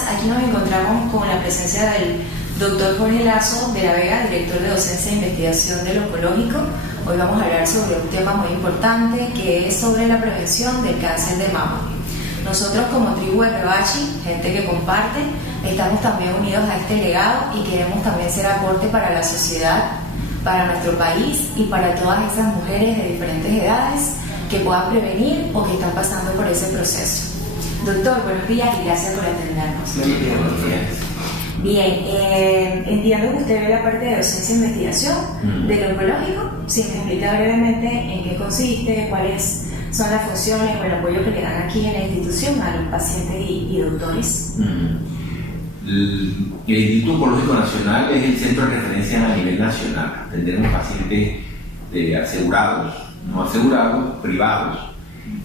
más, aquí nos encontramos con la presencia del doctor Jorge Lazo de la Vega, director de Docencia e Investigación del Oncológico. Hoy vamos a hablar sobre un tema muy importante que es sobre la prevención del cáncer de mama. Nosotros como tribu de Rebachi, gente que comparte, estamos también unidos a este legado y queremos también ser aporte para la sociedad, para nuestro país y para todas esas mujeres de diferentes edades que puedan prevenir o que están pasando por ese proceso. Doctor, buenos días y gracias por atendernos. Buenos días. Bien, entiendo que usted ve la parte de docencia e investigación del oncológico. Si me explica brevemente en qué consiste, cuáles son las funciones o el apoyo que le dan aquí en la institución a los pacientes y doctores. El Instituto Oncológico Nacional es el centro de referencia a nivel nacional. Atendemos pacientes asegurados, no asegurados, privados,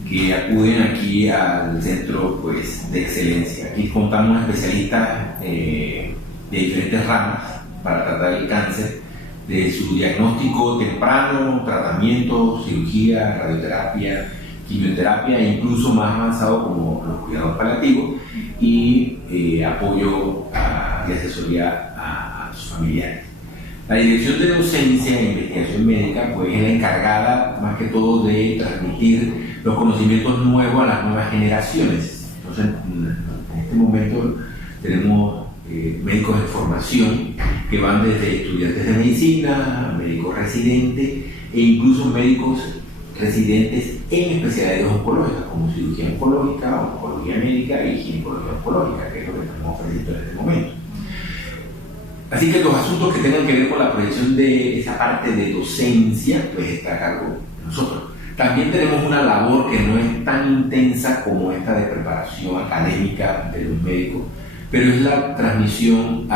que acuden aquí al centro pues, de excelencia. Aquí contamos especialistas de diferentes ramas para tratar el cáncer, de su diagnóstico temprano, tratamiento, cirugía, radioterapia, quimioterapia e incluso más avanzado como los cuidados paliativos y apoyo y asesoría a sus familiares. La Dirección de Docencia e Investigación Médica pues, es la encargada más que todo de transmitir los conocimientos nuevos a las nuevas generaciones. Entonces, en este momento tenemos médicos de formación que van desde estudiantes de medicina, médicos residentes e incluso médicos residentes en especialidades oncológicas como cirugía oncológica, oncología médica y ginecología oncológica, que es lo que estamos ofreciendo en este momento. Así que los asuntos que tengan que ver con la proyección de esa parte de docencia, pues está a cargo de nosotros. También tenemos una labor que no es tan intensa como esta de preparación académica de los médicos, pero es la transmisión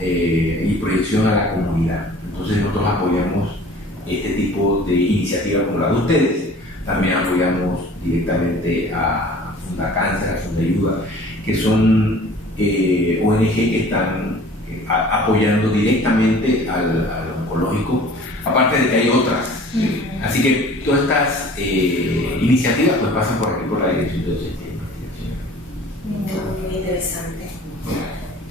y proyección a la comunidad. Entonces nosotros apoyamos este tipo de iniciativas como la de ustedes. También apoyamos directamente a Fundacáncer, a Fundayuda, que son ONG que están apoyando directamente al oncológico, aparte de que hay otras. Así que todas estas iniciativas pues, pasan por aquí, por la Dirección de Docencia e Investigación. Muy interesante.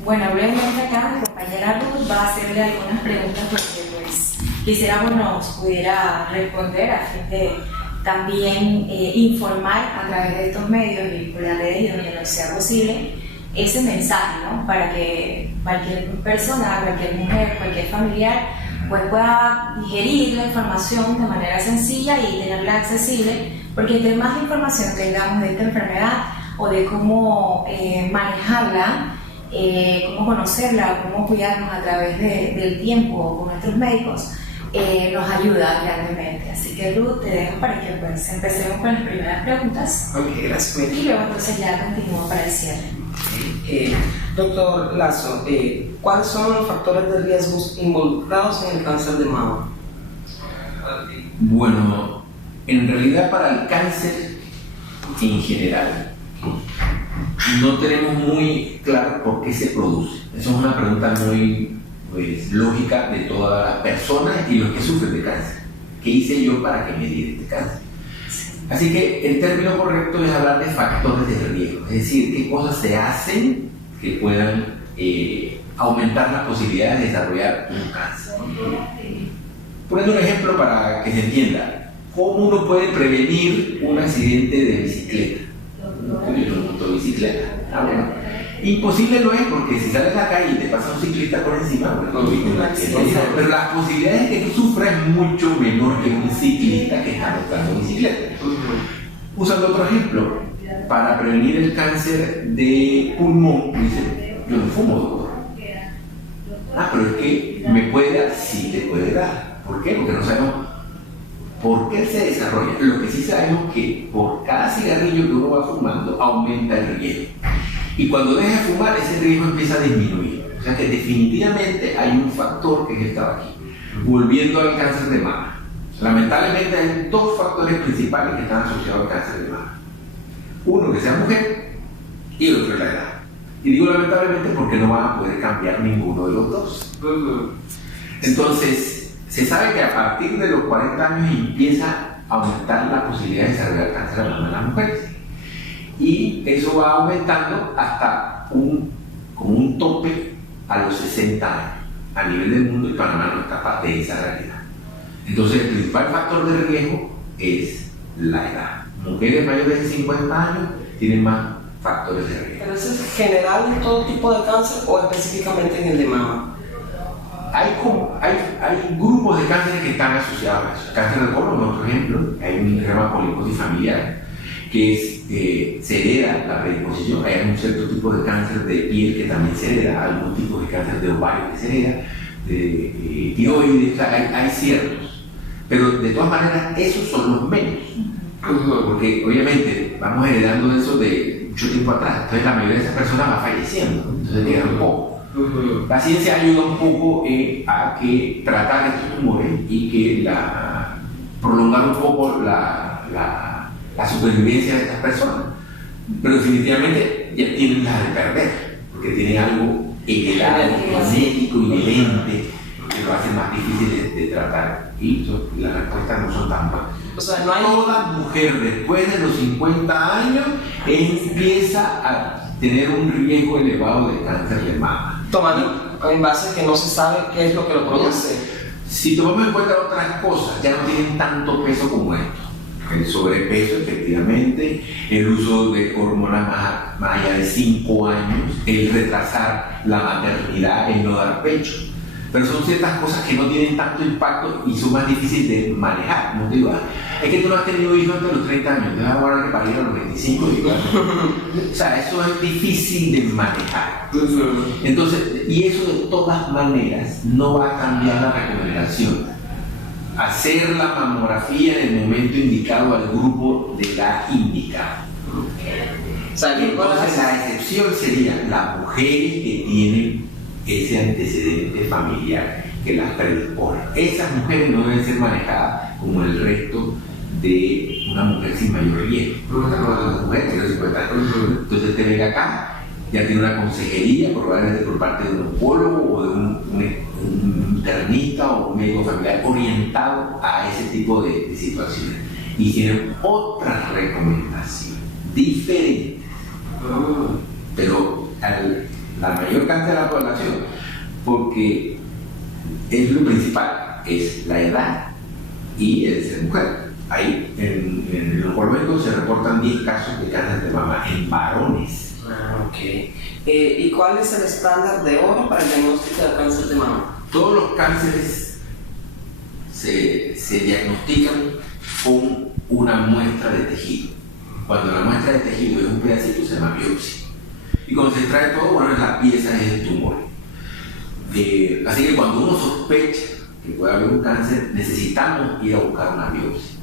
Bueno, brevemente acá mi compañera Ruth va a hacerle algunas preguntas porque pues quisiéramos nos pudiera responder a fin de también informar a través de estos medios y por las redes y donde nos sea posible ese mensaje, ¿no? Para que cualquier persona, cualquier mujer, cualquier familiar pues pueda digerir la información de manera sencilla y tenerla accesible, porque entre más información tengamos de esta enfermedad o de cómo manejarla, cómo conocerla, cómo cuidarnos a través del tiempo con nuestros médicos, nos ayuda grandemente. Así que Ruth, te dejo para que pues, empecemos con las primeras preguntas. Ok, gracias. Y luego entonces ya continúo para el cierre. Doctor Lazo, ¿cuáles son los factores de riesgo involucrados en el cáncer de mama? Bueno, en realidad para el cáncer en general no tenemos muy claro por qué se produce. Esa es una pregunta muy pues, lógica de todas las personas y los que sufren de cáncer. ¿Qué hice yo para que me diera este cáncer? Así que el término correcto es hablar de factores de riesgo, es decir, qué cosas se hacen que puedan aumentar las posibilidades de desarrollar un cáncer. Poniendo un ejemplo para que se entienda, ¿cómo uno puede prevenir un accidente de bicicleta? Un motobicicleta. Bueno, imposible no es, porque si sales a la calle y te pasa un ciclista por encima, pues lo viste en un accidente. Pero las posibilidades de que tú sufras es mucho menor que un ciclista que está montando bicicleta. Usando otro ejemplo, para prevenir el cáncer de pulmón, dice, yo no fumo, doctor. Pero es que me puede dar, sí te puede dar. ¿Por qué? Porque no sabemos por qué se desarrolla. Lo que sí sabemos es que por cada cigarrillo que uno va fumando aumenta el riesgo. Y cuando deja de fumar, ese riesgo empieza a disminuir. O sea que definitivamente hay un factor que es el tabaquismo. Volviendo al cáncer de mama. Lamentablemente hay dos factores principales que están asociados al cáncer de mama. Uno, que sea mujer, y el otro es la edad. Y digo lamentablemente porque no van a poder cambiar ninguno de los dos. Entonces, se sabe que a partir de los 40 años empieza a aumentar la posibilidad de desarrollar cáncer de mama en las mujeres. Y eso va aumentando hasta como un tope a los 60 años. A nivel del mundo, y Panamá no escapa de esa realidad. Entonces, el principal factor de riesgo es la edad. Mujeres mayores de 50 años tienen más factores de riesgo. ¿Pero eso es general en todo tipo de cáncer o específicamente en el de mama? Hay grupos de cánceres que están asociados a eso. Cáncer de colon, por ejemplo, hay un sistema poliposis familiar que se hereda la predisposición. Hay un cierto tipo de cáncer de piel que también se hereda, algunos tipos de cáncer de ovario que se hereda, de tiroides, o sea, hay ciertos. Pero de todas maneras, esos son los menos. Porque obviamente vamos heredando eso de mucho tiempo atrás. Entonces la mayoría de esas personas va falleciendo. Entonces quedan un poco. La ciencia ayuda un poco a que tratar estos tumores y que prolongar un poco la supervivencia de estas personas. Pero definitivamente ya tienen la de perder, porque tienen algo heredado, genético, inherente, que lo hace más difícil de tratar. Y las respuestas no son tan buenas. O sea, no hay... Toda mujer después de los 50 años empieza a tener un riesgo elevado de cáncer de mama. Tomando en base a que no se sabe qué es lo que lo produce. Si tomamos en cuenta otras cosas, ya no tienen tanto peso como esto. El sobrepeso, efectivamente, el uso de hormonas más allá de 5 años, el retrasar la maternidad, el no dar pecho. Pero son ciertas cosas que no tienen tanto impacto y son más difíciles de manejar. No te digo, es que tú no has tenido hijos hasta los 30 años, te vas a guardar que parir a los 25. O sea, eso es difícil de manejar. Entonces, y eso de todas maneras no va a cambiar la recomendación. Hacer la mamografía en el momento indicado al grupo de edad indicado. Entonces, la excepción sería las mujeres que tienen ese antecedente familiar que las predispone. Esas mujeres no deben ser manejadas como el resto de una mujer sin mayor riesgo. Las mujeres tienen 50 años. Entonces te ven acá, ya tiene una consejería, probablemente por parte de un oncólogo o de un internista o un médico familiar orientado a ese tipo de situaciones. Y tienen otras recomendaciones diferentes. Pero la mayor cantidad de la población, porque es lo principal, es la edad y el ser mujer. Ahí en el oncológico se reportan 10 casos de cáncer de mama en varones. ¿Y cuál es el estándar de oro para el diagnóstico de cáncer de mama? Todos los cánceres se diagnostican con una muestra de tejido. Cuando la muestra de tejido es un pedacito, se llama biopsia. Y cuando se extrae todo, bueno, la pieza es el tumor. Así que cuando uno sospecha que puede haber un cáncer, necesitamos ir a buscar una biopsia.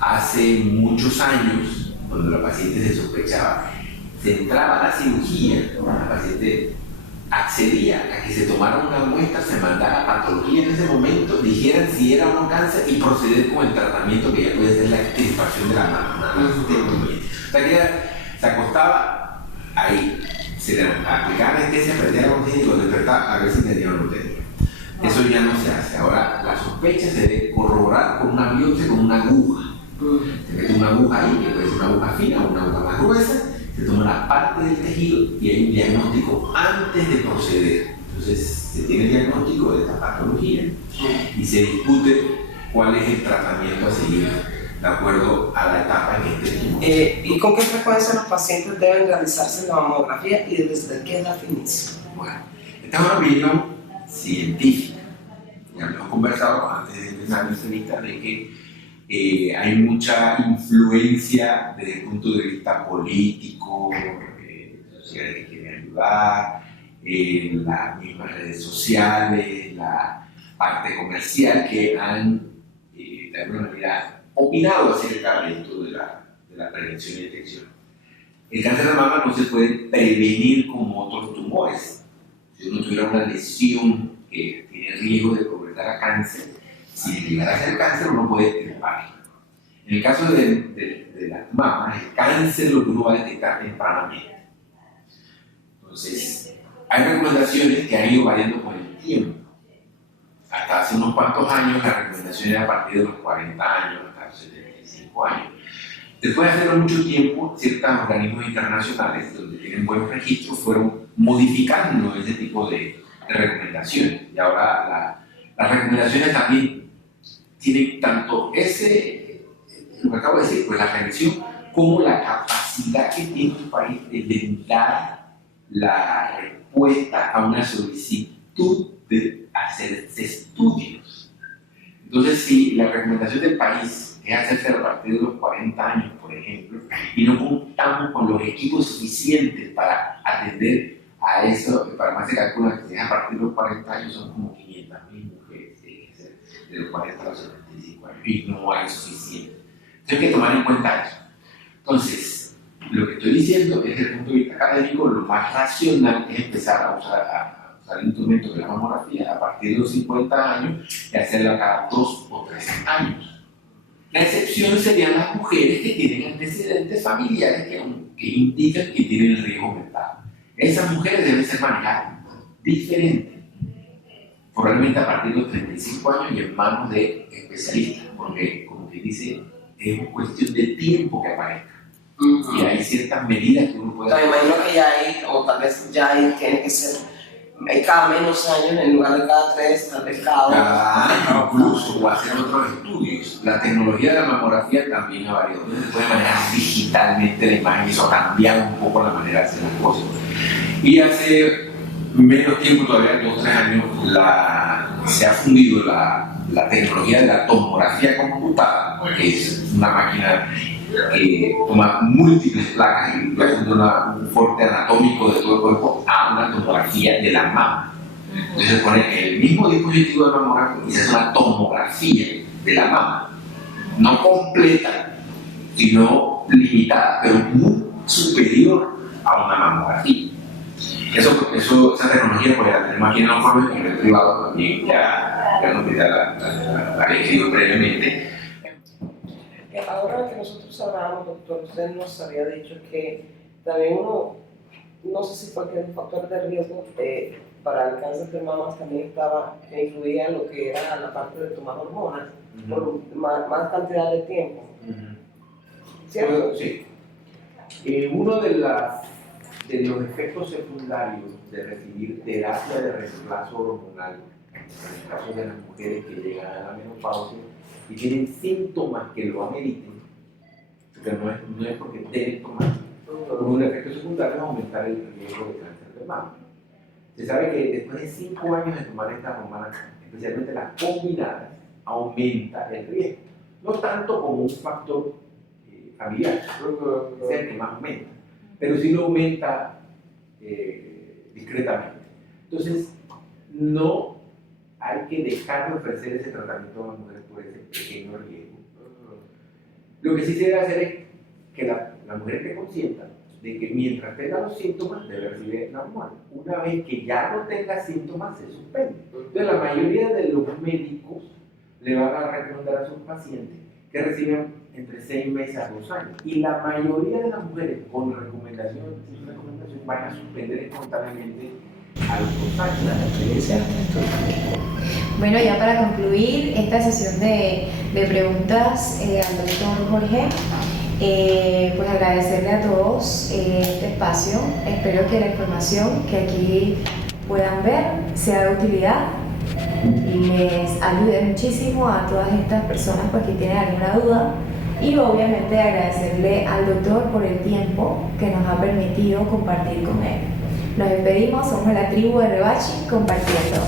Hace muchos años, cuando la paciente se sospechaba, se entraba a la cirugía, la paciente accedía a que se tomara una muestra, se mandara patología en ese momento, dijeran si era o no cáncer y proceder con el tratamiento que ya puede ser la extirpación de la mama. O sea que ella se acostaba ahí, se le aplicaba anestesia, prendía la conciencia y lo despertaba a ver si tenía o no tenía. Eso ya no se hace. Ahora la sospecha se debe corroborar con una biopsia, con una aguja. Se mete una aguja ahí, que puede ser una aguja fina o una aguja más gruesa, se toma una parte del tejido y hay un diagnóstico antes de proceder. Entonces se tiene el diagnóstico de esta patología y se discute cuál es el tratamiento a seguir de acuerdo a la etapa en que esté. ¿Y con qué frecuencia los pacientes deben realizarse la mamografía y desde qué edad inicia? Bueno, esta es una opinión científica. Ya hemos conversado antes de empezar la entrevista de que hay mucha influencia desde el punto de vista político, sociales que quieren ayudar, las mismas redes sociales, la parte comercial que han de alguna manera opinado acerca de esto de la prevención y detección. El cáncer de mama no se puede prevenir como otros tumores. Si uno tuviera una lesión que tiene riesgo de progresar a cáncer, si llegara a ser cáncer uno puede extirparlo. En el caso de las mamas, el cáncer lo que uno va a detectar tempranamente. Entonces, hay recomendaciones que han ido variando con el tiempo. Hasta hace unos cuantos años la recomendación era a partir de los 40 años, hasta los 75 años. Después de hacerlo mucho tiempo, ciertos organismos internacionales donde tienen buen registro fueron modificando ese tipo de recomendaciones. Y ahora las recomendaciones también tienen tanto lo que acabo de decir, pues la revisión, como la capacidad que tiene un país de dar la respuesta a una solicitud de hacerse estudios. Entonces, si la recomendación del país es hacerse a partir de los 40 años, por ejemplo, y no contamos con los equipos suficientes para atender a eso, para más se calcula que si es a partir de los 40 años son como 500.000 mujeres de los 40 a los 75 años, y no hay suficiente. Entonces hay que tomar en cuenta eso. Entonces, lo que estoy diciendo es, desde el punto de vista académico, lo más racional es empezar a usar el instrumento de la mamografía a partir de los 50 años y hacerla cada 2 o 3 años. La excepción serían las mujeres que tienen antecedentes familiares que indican que tienen el riesgo aumentado. Esas mujeres deben ser manejadas diferente, probablemente a partir de los 35 años y en manos de especialistas, porque, como te dice, es cuestión de tiempo que aparezca. Y hay ciertas medidas que uno puede Me imagino que ya hay, o tal vez ya hay, tiene que ser cada menos años en lugar de cada 3, tal vez cada 1. Incluso o hacer otros estudios. La tecnología de la mamografía también ha variado. Se puede manejar digitalmente la imagen y eso ha cambiado un poco la manera de hacer las cosas. Y hace menos tiempo, todavía 2 o 3 años, se ha fundido la tecnología de la tomografía computada, que es una máquina que toma múltiples placas y va haciendo un corte anatómico de todo el cuerpo a una tomografía de la mama. Entonces se pone el mismo dispositivo de mamografía y se hace una tomografía de la mama, no completa, sino limitada, pero muy superior a una mamografía. Esa tecnología, pues la tenemos aquí en los pueblos y en el privado también, ya la he elegido previamente. Ahora que nosotros hablábamos, doctor, usted nos había dicho que también uno, no sé si fue que el factor de riesgo para el cáncer de mamas también influía en lo que era la parte de tomar hormonas por más cantidad de tiempo. ¿Cierto? Sí. Uno de los efectos secundarios de recibir terapia de reemplazo hormonal, en el caso de las mujeres que llegan a la menopausia y tienen síntomas que lo ameriten, porque no es porque deben tomar, un efecto secundario es aumentar el riesgo de cáncer de mama. Se sabe que después de 5 años de tomar estas hormonas, especialmente las combinadas, aumenta el riesgo. No tanto como un factor familiar, es el que más aumenta, pero sí lo aumenta discretamente. Entonces, no hay que dejar de ofrecer ese tratamiento a las mujeres por ese pequeño riesgo. Lo que sí se debe hacer es que la mujer esté consciente de que mientras tenga los síntomas debe recibir la hormona. Una vez que ya no tenga síntomas, se suspende. Entonces, la mayoría de los médicos le van a recomendar a sus pacientes que reciban entre 6 meses a 2 años. Y la mayoría de las mujeres con recomendación van a suspender espontáneamente a los 2 años. Bueno, ya para concluir esta sesión de preguntas al doctor Jorge, pues agradecerle a todos este espacio. Espero que la información que aquí puedan ver sea de utilidad y les ayude muchísimo a todas estas personas pues, que tienen alguna duda. Y obviamente agradecerle al doctor por el tiempo que nos ha permitido compartir con él. Nos despedimos, somos la tribu de Rebachi compartiendo.